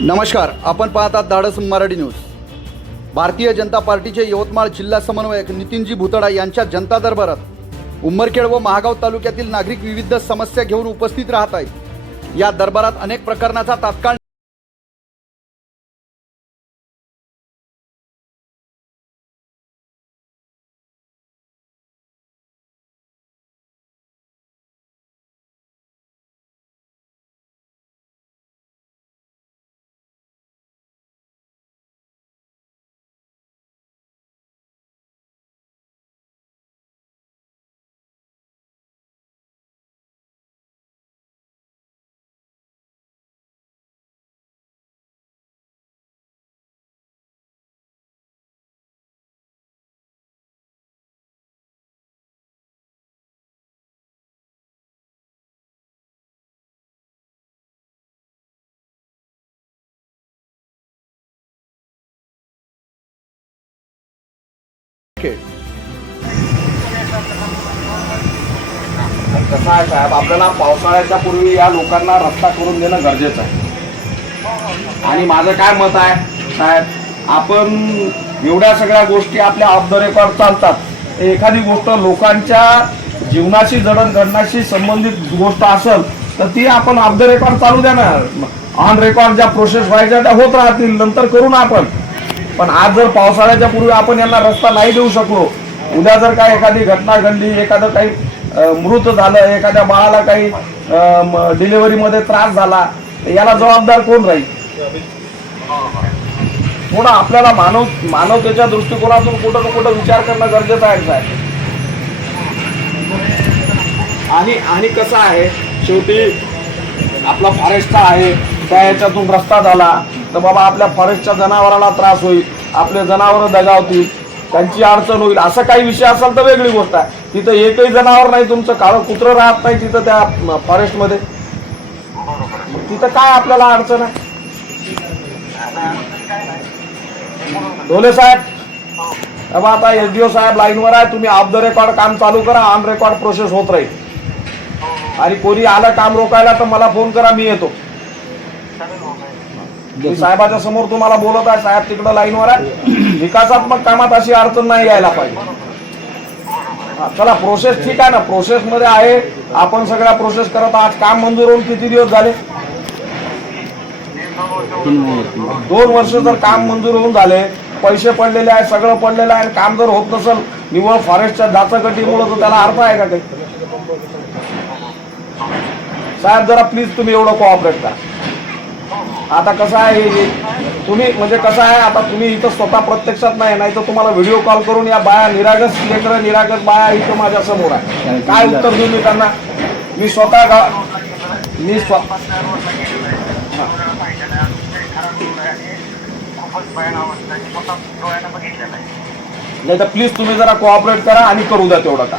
नमस्कार, आपण पाहतात धाडस मराठी न्यूज। भारतीय जनता पार्टीचे यवतमाळ जिल्हा समन्वयक नितीनजी भुतडा यांच्या जनता दरबारात उमरखेड व महागाव तालुक्यातील नागरिक विविध समस्या घेऊन उपस्थित राहत आहेत। या दरबारात अनेक प्रकरणाचा तात्काळ कसं आहे साहेब, आपल्याला पावसाळ्याच्या पूर्वी या लोकांना रस्ता करून देणं गरजेचं आहे। आणि माझं काय मत आहे साहेब, आपण एवढ्या सगळ्या गोष्टी आपल्या ऑफ द रेकॉर्ड चालतात। एखादी गोष्ट लोकांच्या जीवनाशी जडणघडणाशी संबंधित गोष्ट असेल तर ती आपण ऑफ द रेकॉर्ड चालू द्या ना। ऑन रेकॉर्ड ज्या प्रोसेस व्हायच्या त्या होत राहतील, नंतर करू ना आपण। पण आज जर पावसाळ्याच्या पूर्वी आपण यांना रस्ता नाही देऊ शकलो, उद्या जर काय एखादी घटना घडली, एखादं काही मृत झालं, एखाद्या बाळाला काही डिलिव्हरीमध्ये त्रास झाला, याला जबाबदार कोण राहील? थोडा आपल्याला मानवतेच्या दृष्टिकोनातून कुठं ना कुठं विचार करणं गरजेचं आहे साहेब। आणि कसं आहे, शेवटी आपला फॉरेस्ट आहे, त्या याच्यातून रस्ता झाला तर बाबा आपल्या फॉरेस्टच्या जनावराला त्रास होईल, आपले जनावरं दगावतील, त्यांची अडचण होईल। असं काही विषय असेल तर वेगळी गोष्ट आहे। तिथं एकही जनावर नाही, तुमचं काळं कुत्रं राहत नाही तिथं त्या फॉरेस्टमध्ये, तिथं काय आपल्याला अडचण आहे? ढोले साहेब, बाबा आता SDO साहेब लाईनवर आहे, तुम्ही ऑफ द रेकॉर्ड काम चालू करा, ऑन रेकॉर्ड प्रोसेस होत राहील। आणि कोणी आलं काम रोखायला तर मला फोन करा, मी येतो। मी साहेबाच्या समोर तुम्हाला बोलत आहे, साहेब तिकडं लाईनवर आहे। विकासात्मक कामात अशी अडचण नाही यायला पाहिजे। चला प्रोसेस ठीक आहे ना, प्रोसेस मध्ये आहे, आपण सगळ्या प्रोसेस करत। आज काम मंजूर होऊन किती दिवस झाले? 2 वर्ष जर काम मंजूर होऊन झाले, पैसे पडलेले आहे, सगळं पडलेलं आहे, काम जर होत नसेल निव्वळ फॉरेस्टच्या जाचगटीमुळे, तर त्याला अर्थ आहे का काही? साहेब जरा प्लीज तुम्ही एवढं कोऑपरेट करा। आता कसं आहे, तुम्ही म्हणजे कसं आहे, आता तुम्ही इथं स्वतः प्रत्यक्षात नाही तर तुम्हाला व्हिडिओ कॉल करून या बाया निरागस लेकरं, निरागस बाया इथं माझ्या समोर आहे, काय उत्तर देऊ मी त्यांना? मी स्वतः नाही तर प्लीज तुम्ही जरा कोऑपरेट करा आणि करू द्या तेवढं का।